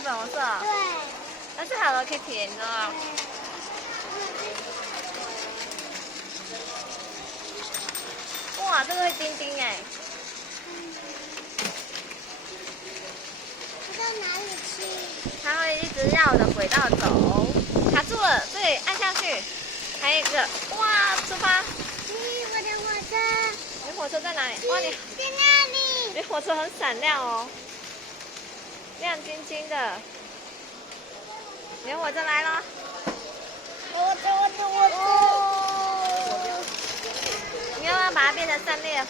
粉红色、哦。对。那是 Hello Kitty， 你知道吗？哇，这个会叮叮哎。它到哪里去？它会一直绕着轨道走，卡住了，这里按下去。还有一个，哇，出发！咦，我的火车！你火车在哪里？哇，你在那里！你火车很闪亮哦，亮晶晶的。你的火车来了！我你要不要把它变成3列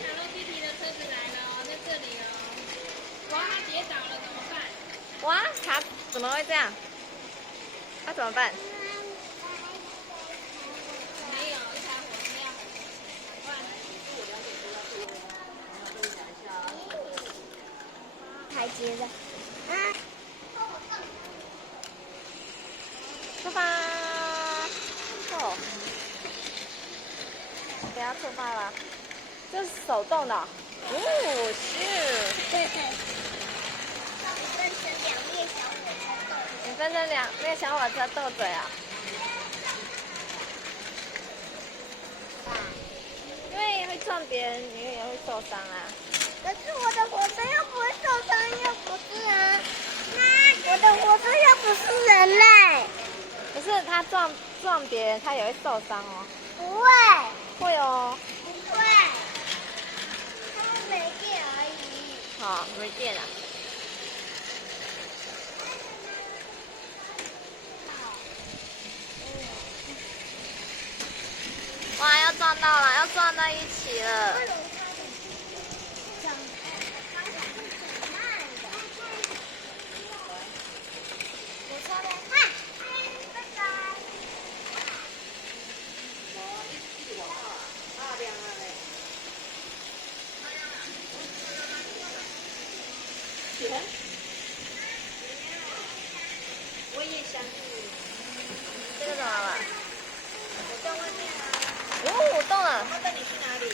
？Hello Kitty 的车子来了哦，在这里哦。哇，它跌倒了怎么办？哇，它怎么会这样？那怎么办？没有一台火车要赶快。台阶的。啊！出发！哦，不要出发了，这是手动的。哦，是。你分成2列小火车斗嘴啊？因为会撞别人，你也会受伤啊。可是我的火车又不会受伤，又不是人。我的火车又不是人类。可是他撞别人，他也会受伤哦。不会。会哦。不会。他们没电而已。好，没电了。哇，要撞到了，要撞在一起了。我也想这个怎么了？我在外面啊。哦，动了。妈妈带你去哪里？